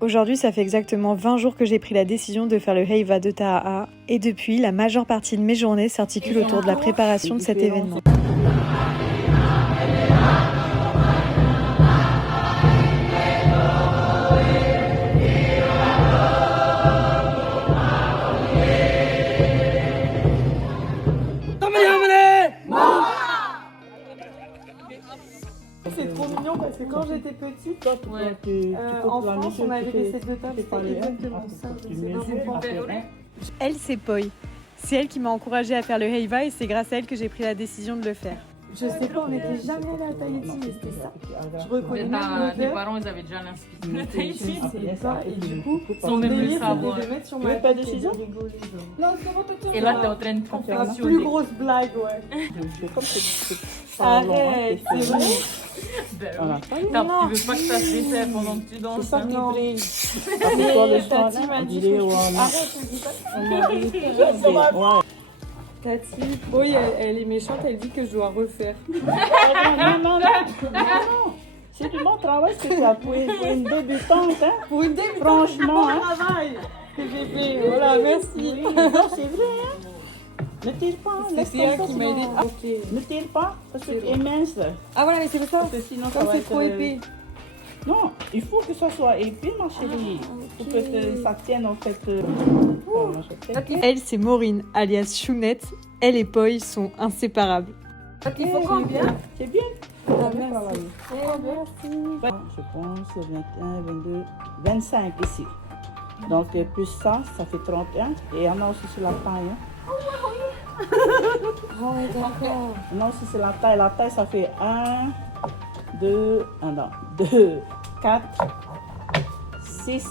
Aujourd'hui, ça fait exactement 20 jours que j'ai pris la décision de faire le Heiva de Tahaa. Et depuis, la majeure partie de mes journées s'articule autour de la préparation de cet événement. C'est trop mignon parce que quand j'étais petite, en France, on avait des sets de table, c'était exactement ça. Elle, c'est Poi. C'est elle qui m'a encouragée à faire le Heiva et c'est grâce à elle que j'ai pris la décision de le faire. Je sais pas, on n'était jamais allé à Tahiti, mais c'était ça. Je reconnais même tes parents, ils avaient déjà l'inspiration de Tahiti. C'est ça, et du coup, Sans même le savoir. de mettre sur ma pas de décision. Et là, t'es en train de La plus grosse blague, ouais. Arrête, c'est vrai. Tu veux pas que ça se dessert pendant que tu danses. C'est ça qui brille. Tati m'a dit que arrête, ne dis pas ça. Tati, oui, elle est méchante, elle dit que je dois refaire. Non. C'est du bon travail que tu as pour une débutante. Hein? Pour une débutante, franchement, c'est du bon travail que j'ai fait. Voilà, merci. Oui, c'est vrai. Hein? Ne tire pas. C'est Théa qui m'a aidé. Okay. Ne tire pas parce que tu es mince. Ah voilà, mais c'est pour ça. Parce que sinon, comme c'est trop épais. Non, il faut que ça soit épais, ma chérie. Pour que ça tienne en fait. Elle, c'est Maureen, alias Chounette. Elle et Poi sont inséparables. Il faut combien? C'est bien. Ah, merci. Je pense 21, 22, 25 ici. Donc plus ça fait 31. Et on a aussi sur la taille. Hein. Oh oui, d'accord. Non, si c'est la taille. La taille, ça fait 1, 2, 4, 6,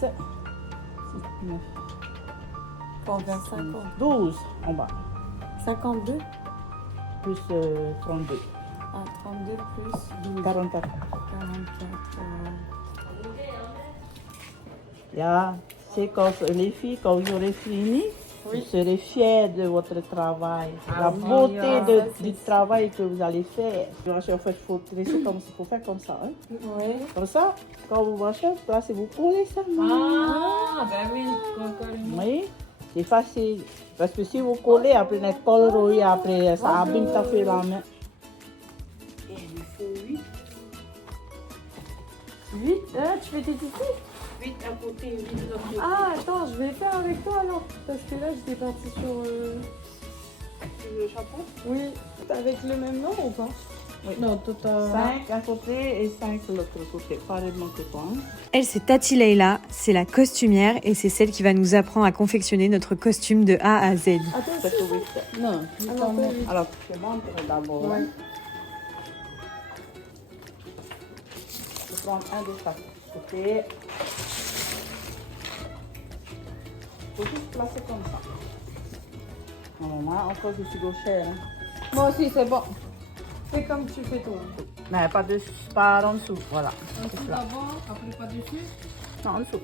7, 9. Pour vers 50. 12 en bas. 52 Plus 32. Ah, 32 plus 12. 44. 44. C'est quand les filles, quand vous aurez fini, vous serez fiers de votre travail. La beauté du travail que vous allez faire. En fait, il faut tresser comme ça, faut faire comme ça. Hein? Oui. Comme ça, quand vous marchez, placez vous collez ça. Ah, ben oui. Oui, c'est facile. Parce que si vous collez, après, les colorés, après, ça abîme ta fait la main. Et il faut 8. 8 tu fais tes tissus? 8 à côté, 8 de l'autre côté. Ah, attends, je vais faire avec toi alors. Parce que là, j'étais partie sur Le chapeau? Oui, avec le même nom ou pas? Oui. Non, tout à 5 à côté et 5 de l'autre côté, pareillement que toi. Hein. Elle, c'est Tati Leila, c'est la costumière et c'est celle qui va nous apprendre à confectionner notre costume de A à Z. Non, alors je montre d'abord. Ouais. Je vais prendre un de chaque côté. Il faut juste placer comme ça. Normalement, encore je suis gauchère. Hein. Moi aussi, c'est bon. Fais comme tu fais toi. Mais pas en dessous, voilà. En dessous d'abord, après pas dessus. Non, en dessous.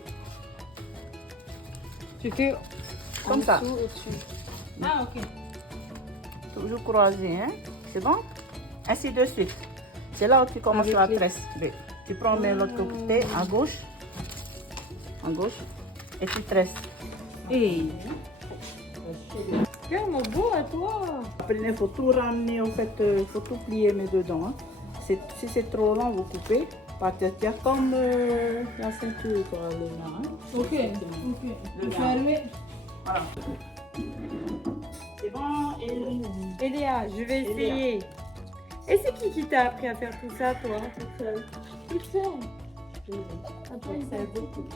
Tu fais comme ça. Dessous, au-dessus. Ah, ok. Toujours croisé, hein. C'est bon? Ainsi de suite. C'est là où tu commences la tresse. Tu prends l'autre côté, à gauche. Et tu tresses. Et... Regarde mon beau à toi. Après, il faut tout ramener, en fait, il faut tout plier mes dedans. Hein. Si c'est trop long, vous coupez. Faire comme la ceinture, quoi, le nain. Hein. Ok. Le fermer. Voilà. C'est bon, Eléa, je vais essayer. Et c'est qui t'a appris à faire tout ça, toi? Toute seule. Toute seule. Après, il fait beaucoup.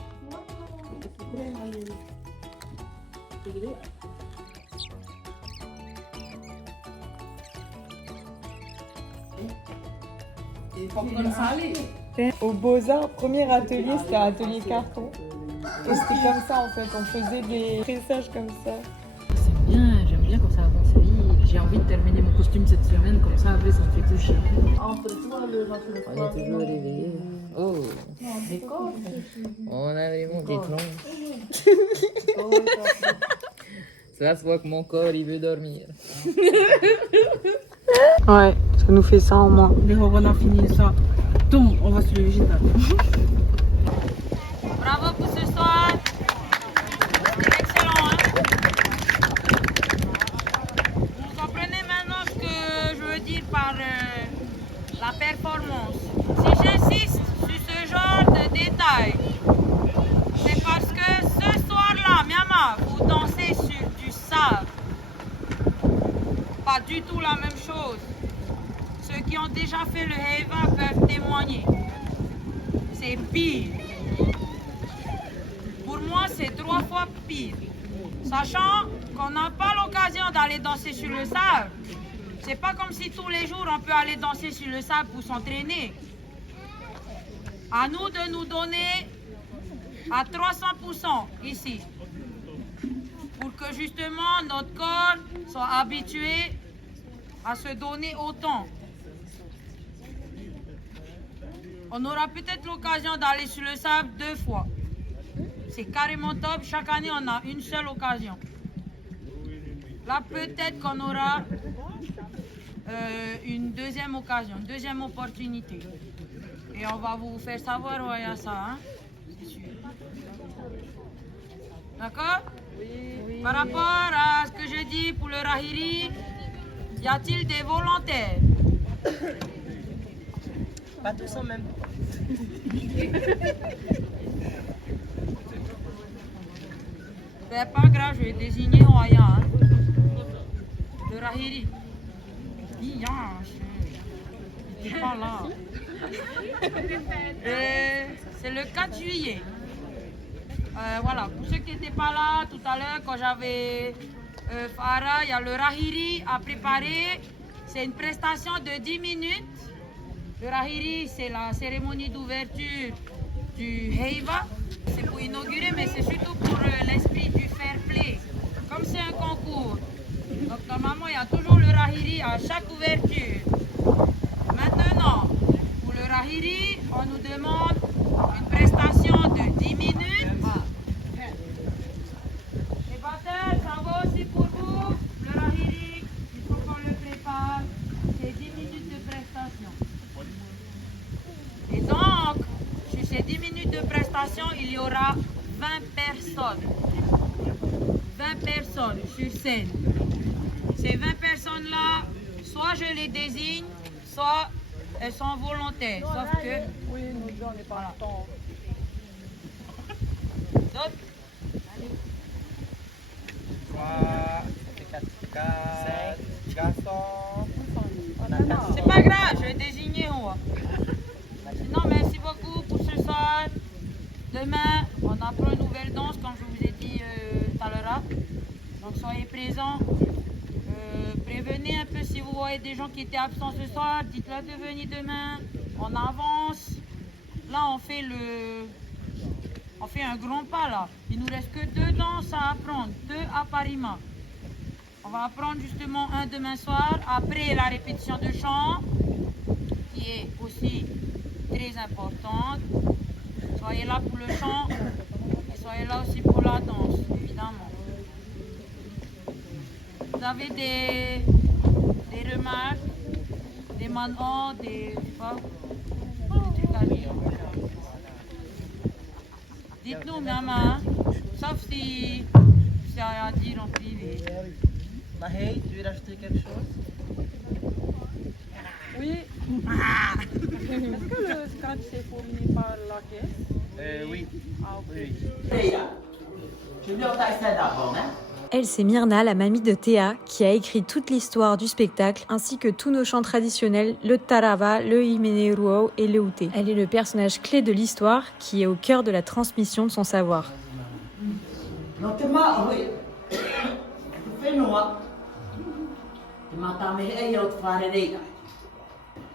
Au Beaux-Arts, premier atelier, c'était un atelier carton. Et c'était comme ça en fait, on faisait des tressages comme ça. C'est bien, j'aime bien quand ça avance vite. J'ai envie de terminer mon costume cette semaine, comme ça après ça me fait coucher. Entre toi, On est toujours réveillés. Oh, on avait mon déclenche. Ça se voit que mon corps il veut dormir. Ouais, ça nous fait ça en moins. Dès qu'on a fini ça, on va se lever. Bravo! rapide. Sachant qu'on n'a pas l'occasion d'aller danser sur le sable. C'est pas comme si tous les jours on peut aller danser sur le sable pour s'entraîner. À nous de nous donner à 300% ici. Pour que justement notre corps soit habitué à se donner autant. On aura peut-être l'occasion d'aller sur le sable 2 fois. C'est carrément top. Chaque année, on a une seule occasion. Là, peut-être qu'on aura une deuxième occasion, une deuxième opportunité. Et on va vous faire savoir où il y a ça, hein? C'est sûr. D'accord? Oui. Par rapport à ce que je dis pour le Rahiri, y a-t-il des volontaires? Pas tous en même. Ben, pas grave, je vais désigner Oya, hein. Le Rahiri. Il n'est pas là. C'est le 4 juillet. Voilà, pour ceux qui n'étaient pas là tout à l'heure, quand j'avais Farah, il y a le Rahiri à préparer. C'est une prestation de 10 minutes. Le Rahiri, c'est la cérémonie d'ouverture du Heiva. C'est pour inaugurer, mais c'est surtout pour l'esprit du fair play. Comme c'est un concours. Donc normalement, il y a toujours le Rahiri à chaque ouverture. Maintenant, pour le Rahiri, on nous demande une prestation de 10 minutes. Les batteurs, ça va aussi pour vous. Le Rahiri, il faut qu'on le prépare. C'est 10 minutes de prestation. Et donc, sur ces 10 minutes de prestation, il y aura 20 personnes. 20 personnes sur scène. Ces 20 personnes-là, soit je les désigne, soit elles sont volontaires. Sauf que... Oui, nous on n'est pas le temps. D'autres? 3, 4, garçons. C'est pas grave, je vais désigner. Sinon, merci beaucoup pour ce soir. Demain, on apprend une nouvelle danse, comme je vous ai dit tout à l'heure. Donc, soyez présents. Prévenez un peu si vous voyez des gens qui étaient absents ce soir. Dites-leur de venir demain. On avance. Là, on fait un grand pas là. Il nous reste que 2 danses à apprendre. 2 à Parima. On va apprendre justement un demain soir. Après la répétition de chant, qui est aussi très importante. Soyez là pour le chant et soyez là aussi pour la danse, évidemment. Vous avez des remarques, des manants, des trucs à dire. Dites-nous, maman, sauf si c'est à dire en privé. Marie, tu veux rajouter quelque chose? Oui. Est-ce que le scratch est fourni par la caisse? Oui. Ah, ok. Oui. Je lui entaille ça d'abord, hein? Elle, c'est Myrna, la mamie de Théa, qui a écrit toute l'histoire du spectacle, ainsi que tous nos chants traditionnels, le tarava, le himeneruo et le ute. Elle est le personnage clé de l'histoire, qui est au cœur de la transmission de son savoir. Donc, oui. Tu fais noir. Tu m'as tamé et autre frère.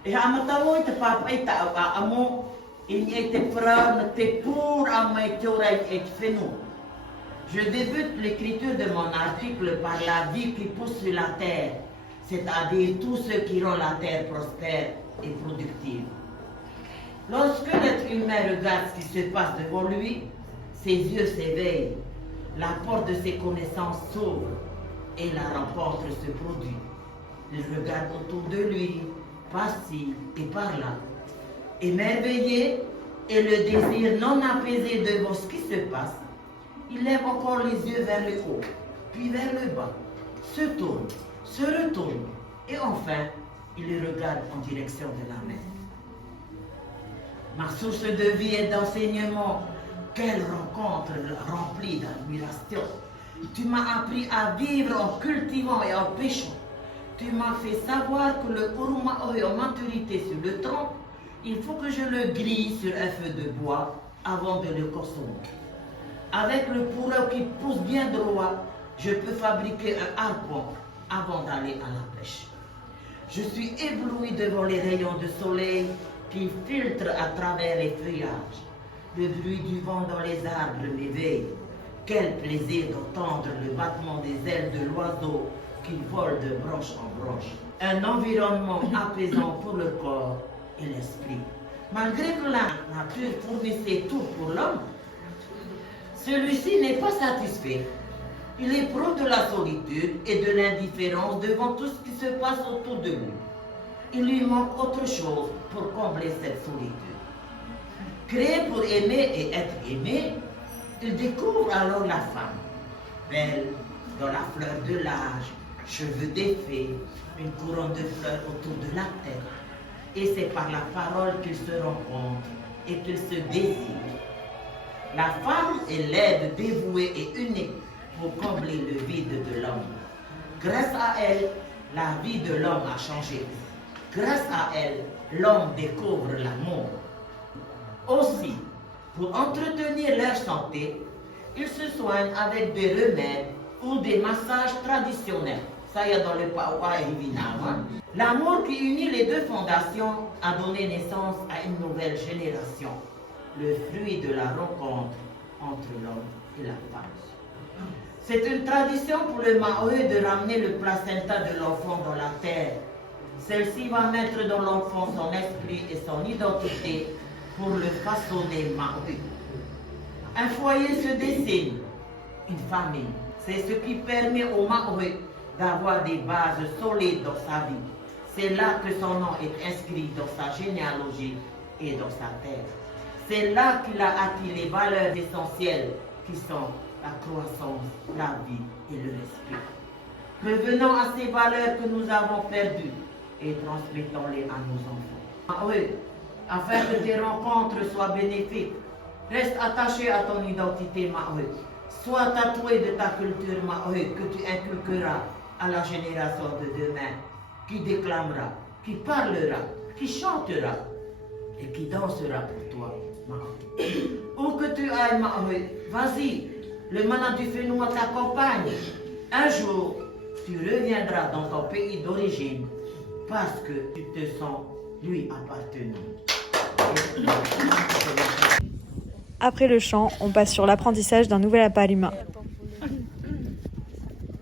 Et à ma taouille, tu pas payé à mon. Il était prêt, pour à ma théorie et tu fais noir. Je débute l'écriture de mon article par la vie qui pousse sur la terre, c'est-à-dire tous ceux qui rendent la terre prospère et productive. Lorsque l'être humain regarde ce qui se passe devant lui, ses yeux s'éveillent, la porte de ses connaissances s'ouvre et la rencontre se produit. Il regarde autour de lui, par-ci et par-là. Émerveillé et le désir non apaisé devant ce qui se passe, il lève encore les yeux vers le haut, puis vers le bas, se tourne, se retourne, et enfin, il regarde en direction de la mer. Ma source de vie et d'enseignement, quelle rencontre remplie d'admiration. Tu m'as appris à vivre en cultivant et en pêchant. Tu m'as fait savoir que le uruma est en maturité sur le tronc. Il faut que je le grille sur un feu de bois avant de le consommer. Avec le pourreur qui pousse bien droit, je peux fabriquer un harpon avant d'aller à la pêche. Je suis ébloui devant les rayons de soleil qui filtrent à travers les feuillages. Le bruit du vent dans les arbres m'éveille. Quel plaisir d'entendre le battement des ailes de l'oiseau qui vole de branche en branche. Un environnement apaisant pour le corps et l'esprit. Malgré que la nature fournissait tout pour l'homme, celui-ci n'est pas satisfait. Il est pro de la solitude et de l'indifférence devant tout ce qui se passe autour de lui. Il lui manque autre chose pour combler cette solitude. Créé pour aimer et être aimé, il découvre alors la femme, belle, dans la fleur de l'âge, cheveux défaits, une couronne de fleurs autour de la tête. Et c'est par la parole qu'ils se rencontrent et qu'ils se désirent. La femme est l'aide dévouée et unique pour combler le vide de l'homme. Grâce à elle, la vie de l'homme a changé. Grâce à elle, l'homme découvre l'amour. Aussi, pour entretenir leur santé, ils se soignent avec des remèdes ou des massages traditionnels. Ça y est dans le Pawa évidemment. L'amour qui unit les deux fondations a donné naissance à une nouvelle génération. Le fruit de la rencontre entre l'homme et la femme. C'est une tradition pour le Maori de ramener le placenta de l'enfant dans la terre. Celle-ci va mettre dans l'enfant son esprit et son identité pour le façonner Maori. Un foyer se dessine, une famille. C'est ce qui permet au Maori d'avoir des bases solides dans sa vie. C'est là que son nom est inscrit dans sa généalogie et dans sa terre. C'est là qu'il a acquis les valeurs essentielles qui sont la croissance, la vie et le respect. Revenons à ces valeurs que nous avons perdues et transmettons-les à nos enfants. Oui, afin que tes rencontres soient bénéfiques, reste attaché à ton identité Maori. Sois tatoué de ta culture Maori que tu inculqueras à la génération de demain, qui déclamera, qui parlera, qui chantera et qui dansera pour toi, Maori. Où que tu ailles, Maori, vas-y, le mana du Fénois t'accompagne. Un jour, tu reviendras dans ton pays d'origine parce que tu te sens lui appartenir. Après le chant, on passe sur l'apprentissage d'un nouvel aparima.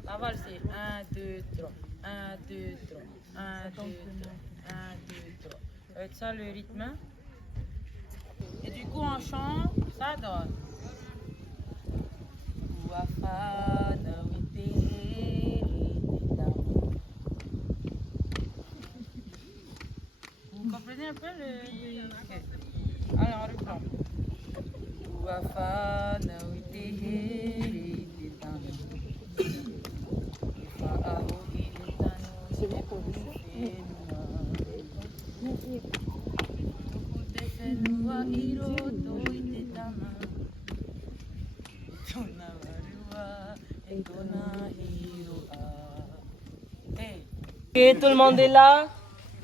La valse, c'est 1, 2, 3, 1, 2, 3, 1, 2, 3, 1, 2, 3. Ça va être ça le rythme. Et du coup, en chant, ça donne. Vous comprenez un peu le... Okay. Allez, on reprend. C'est bien pour vous. Ok, tout le monde est là?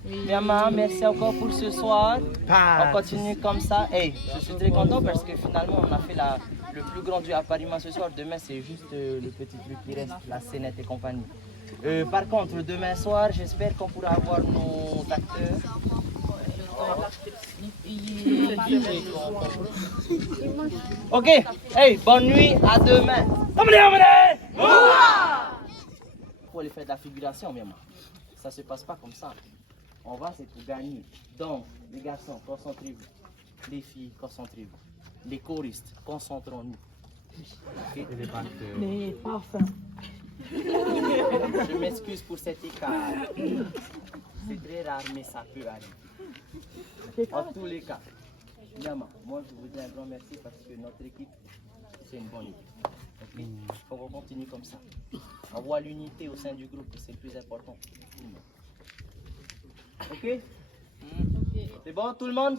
Bien, merci encore pour ce soir. On continue comme ça. Hey, je suis très content parce que finalement on a fait le plus grand du Aparima ce soir. Demain c'est juste le petit truc qui reste, la scénette et compagnie. Par contre, demain soir, j'espère qu'on pourra avoir nos acteurs. Ok, hey, bonne nuit, à demain. Pour les faire de la figuration, mais ça se passe pas comme ça. On va, c'est pour gagner. Donc, les garçons, concentrez-vous. Les filles, concentrez-vous. Les choristes, concentrons-nous. Okay. Les parfums. Je m'excuse pour cet écart. C'est très rare, mais ça peut arriver. En tous les cas, Yama, moi je vous dis un grand merci parce que notre équipe, c'est une bonne équipe. Okay. Il faut qu'on continue comme ça. On voit l'unité au sein du groupe, c'est le plus important. Ok? C'est bon tout le monde?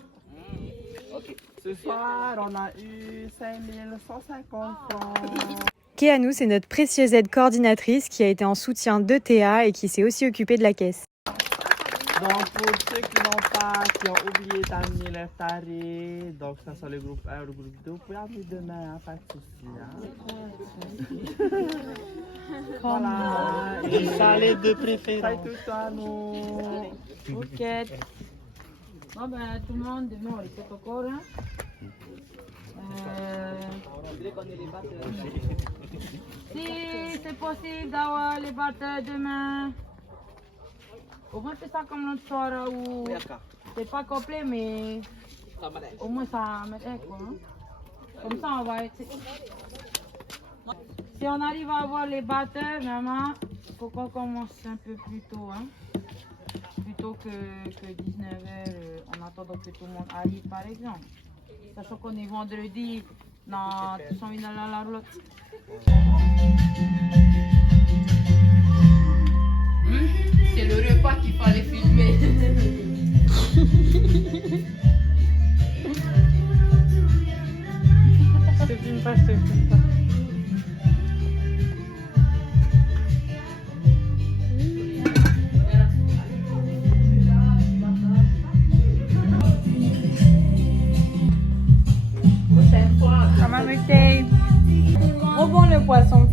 Ok. Ce soir, on a eu 5150 francs. Keanu, c'est notre précieuse aide coordinatrice qui a été en soutien de Théa et qui s'est aussi occupée de la caisse. Donc, pour ceux qui n'ont pas, qui ont oublié d'amener leur taré, donc ça c'est le groupe 1 ou le groupe 2, vous pouvez amener demain, hein, pas de souci. Hein. Voilà. Et ça, les deux Ça préférés. tout à nous. Ok. Bon ben tout le monde, demain on les fait encore. Hein. Si c'est possible d'avoir les batteurs demain, au moins c'est ça comme l'autre soir où c'est pas complet mais au moins ça m'aide quoi. Hein. Comme ça on va être... Si on arrive à avoir les batteurs, maman, il faut qu'on commence un peu plus tôt. Hein. Plutôt que 19h en attendant que tout le monde arrive par exemple. Sachant qu'on est vendredi, non, tous sont venus dans la roulotte. C'est le repas qu'il fallait filmer. Je te filme pas, je te filme pas. Comment goûter? Trop bon le poisson.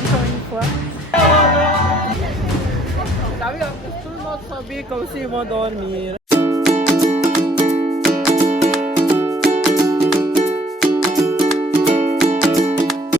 Encore une fois. T'as vu, en plus, tout le monde s'habille comme s'ils vont dormir.